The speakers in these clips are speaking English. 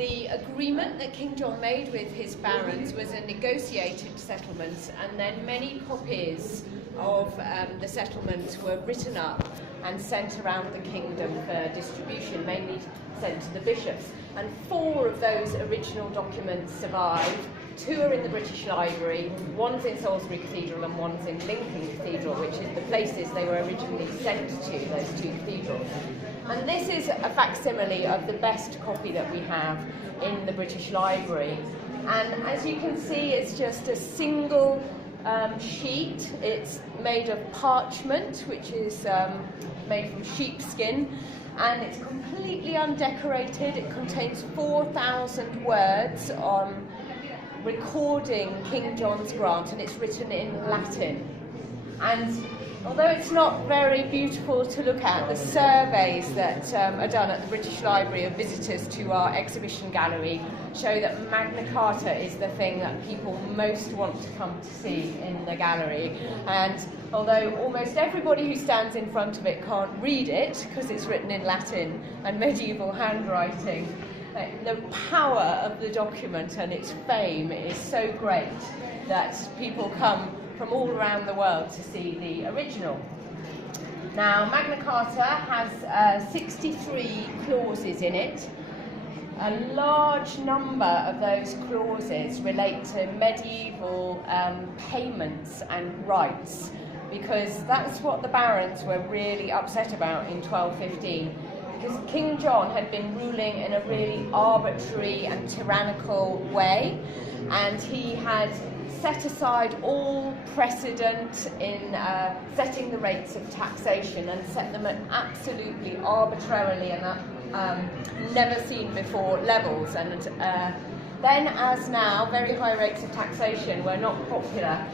the agreement that King John made with his barons was a negotiated settlement, and then many copies of the settlement were written up and sent around the kingdom for distribution, mainly sent to the bishops. And 4 of those original documents survive. 2 are in the British Library, one's in Salisbury Cathedral and one's in Lincoln Cathedral, which is the places they were originally sent to, those 2 cathedrals. And this is a facsimile of the best copy that we have in the British Library. And as you can see, it's just a single sheet. It's made of parchment, which is made from sheepskin, and it's completely undecorated. It contains 4,000 words recording King John's grant, and it's written in Latin. And although it's not very beautiful to look at, the surveys that are done at the British Library of visitors to our exhibition gallery show that Magna Carta is the thing that people most want to come to see in the gallery. And although almost everybody who stands in front of it can't read it because it's written in Latin and medieval handwriting, the power of the document and its fame is so great that people come from all around the world to see the original. Now, Magna Carta has 63 clauses in it. A large number of those clauses relate to medieval payments and rights, because that's what the barons were really upset about in 1215. Because King John had been ruling in a really arbitrary and tyrannical way, and he had set aside all precedent in setting the rates of taxation and set them at absolutely arbitrarily and never seen before levels. And then, as now, very high rates of taxation were not popular.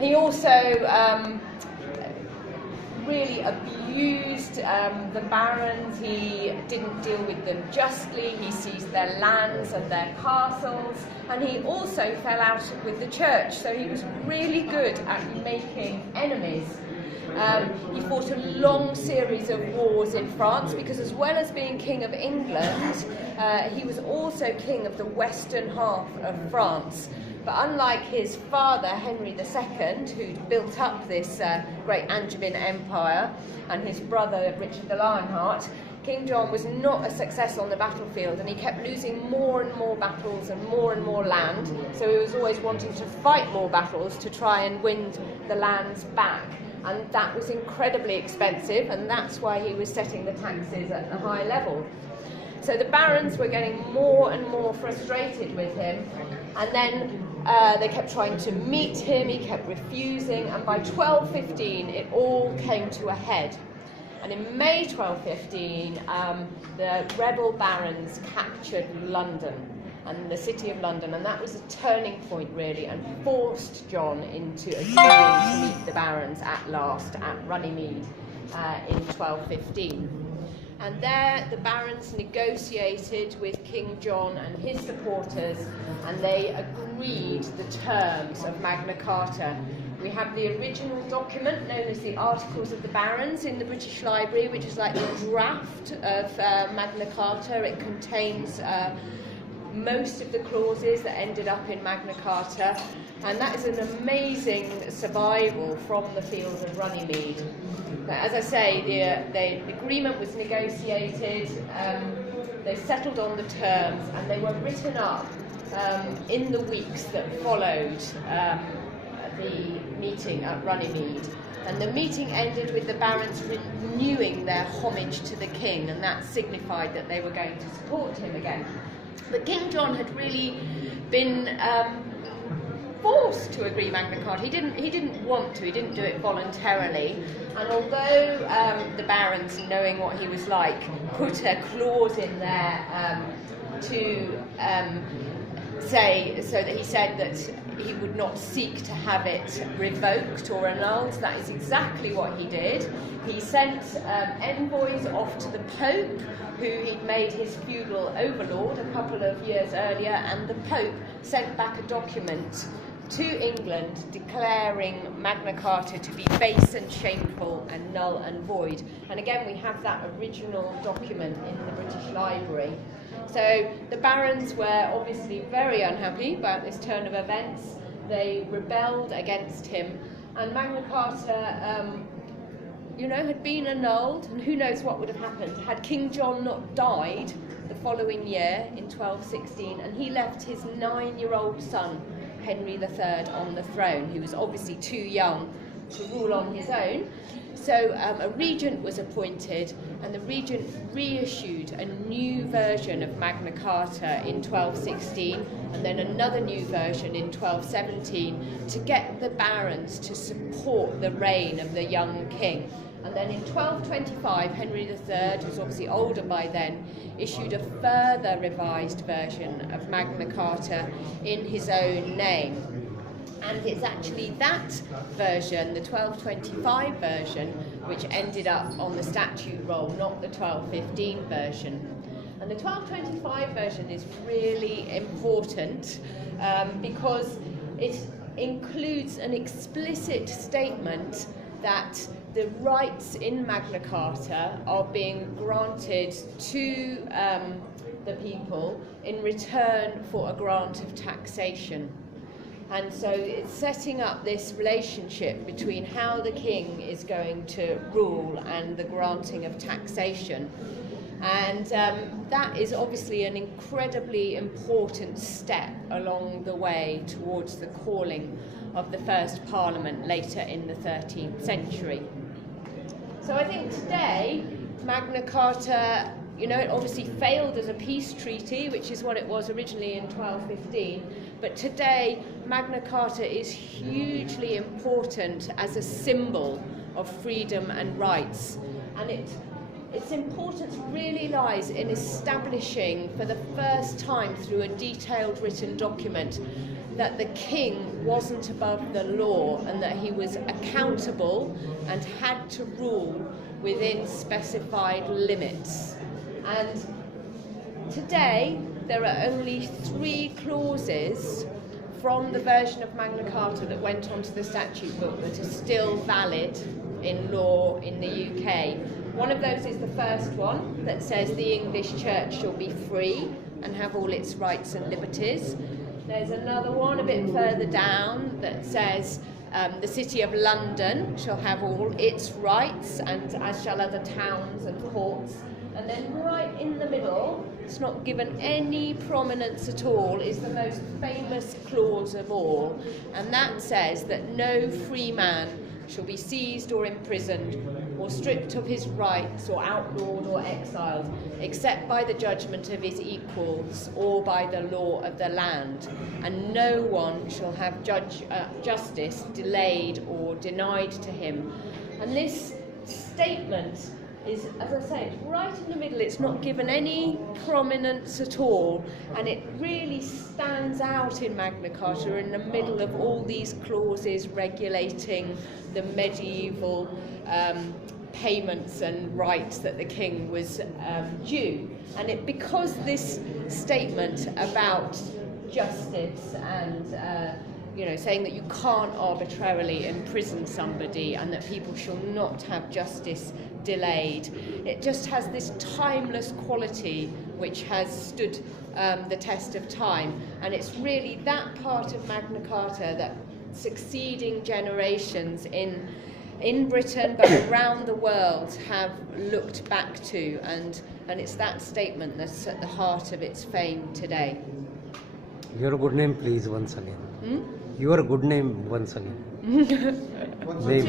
He also really abused the barons. He didn't deal with them justly. He seized their lands and their castles, and he also fell out with the church. So he was really good at making enemies. He fought a long series of wars in France, because as well as being king of England, he was also king of the western half of France. But unlike his father, Henry II, who'd built up this great Angevin empire, and his brother, Richard the Lionheart, King John was not a success on the battlefield, and he kept losing more and more battles and more land. So he was always wanting to fight more battles to try and win the lands back. And that was incredibly expensive, and that's why he was setting the taxes at a high level. So the barons were getting more and more frustrated with him, and then they kept trying to meet him. He kept refusing, and by 1215 it all came to a head. And in May 1215 the rebel barons captured London and the city of London, and that was a turning point really, and forced John into agreeing to meet the barons at last at Runnymede in 1215. And there the barons negotiated with King John and his supporters, and they agreed the terms of Magna Carta. We have the original document known as the Articles of the Barons in the British Library, which is like the draft of Magna Carta. It contains most of the clauses that ended up in Magna Carta, and that is an amazing survival from the field of Runnymede. As I say, the agreement was negotiated, they settled on the terms, and they were written up in the weeks that followed the meeting at Runnymede. And the meeting ended with the barons renewing their homage to the king, and that signified that they were going to support him again. But King John had really been forced to agree Magna Carta. He didn't want to. He didn't do it voluntarily. And although the barons, knowing what he was like, put a clause in there to say, so that he said that he would not seek to have it revoked or annulled. That is exactly what he did. He sent envoys off to the Pope, who he'd made his feudal overlord a couple of years earlier, and the Pope sent back a document to England declaring Magna Carta to be base and shameful and null and void. And again, we have that original document in the British Library. So the barons were obviously very unhappy about this turn of events. They rebelled against him, and Magna Carta had been annulled, and who knows what would have happened had King John not died the following year in 1216, and he left his 9-year-old son Henry III on the throne, who was obviously too young to rule on his own. So a regent was appointed, and the regent reissued a new version of Magna Carta in 1216, and then another new version in 1217 to get the barons to support the reign of the young king. And then in 1225, Henry III, who was obviously older by then, issued a further revised version of Magna Carta in his own name. And it's actually that version, the 1225 version, which ended up on the statute roll, not the 1215 version. And the 1225 version is really important because it includes an explicit statement that the rights in Magna Carta are being granted to the people in return for a grant of taxation. And so it's setting up this relationship between how the king is going to rule and the granting of taxation. And that is obviously an incredibly important step along the way towards the calling of the first Parliament later in the 13th century. So I think today, Magna Carta, it obviously failed as a peace treaty, which is what it was originally in 1215, but today Magna Carta is hugely important as a symbol of freedom and rights. And its importance really lies in establishing for the first time through a detailed written document that the king wasn't above the law and that he was accountable and had to rule within specified limits. And today there are only 3 clauses from the version of Magna Carta that went onto the statute book that are still valid in law in the UK. One of those is the first one that says the English church shall be free and have all its rights and liberties. There's another one a bit further down that says the City of London shall have all its rights, and as shall other towns and ports. And then right in the middle, it's not given any prominence at all, is the most famous clause of all, and that says that no free man shall be seized or imprisoned or stripped of his rights or outlawed or exiled except by the judgment of his equals or by the law of the land, and no one shall have justice delayed or denied to him. And this statement is, as I say, it's right in the middle. It's not given any prominence at all, and it really stands out in Magna Carta in the middle of all these clauses regulating the medieval payments and rights that the king was due. And because this statement about justice and saying that you can't arbitrarily imprison somebody and that people shall not have justice delayed, it just has this timeless quality which has stood the test of time. And it's really that part of Magna Carta that succeeding generations in Britain but around the world have looked back to, and it's that statement that's at the heart of its fame today. Your good name, please, once again. Your good name, once again.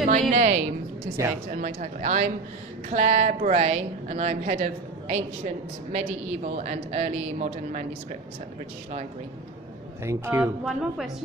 My name, to say it, and my title. I'm Claire Bray, and I'm head of ancient, medieval and early modern manuscripts at the British Library. Thank you. One more question.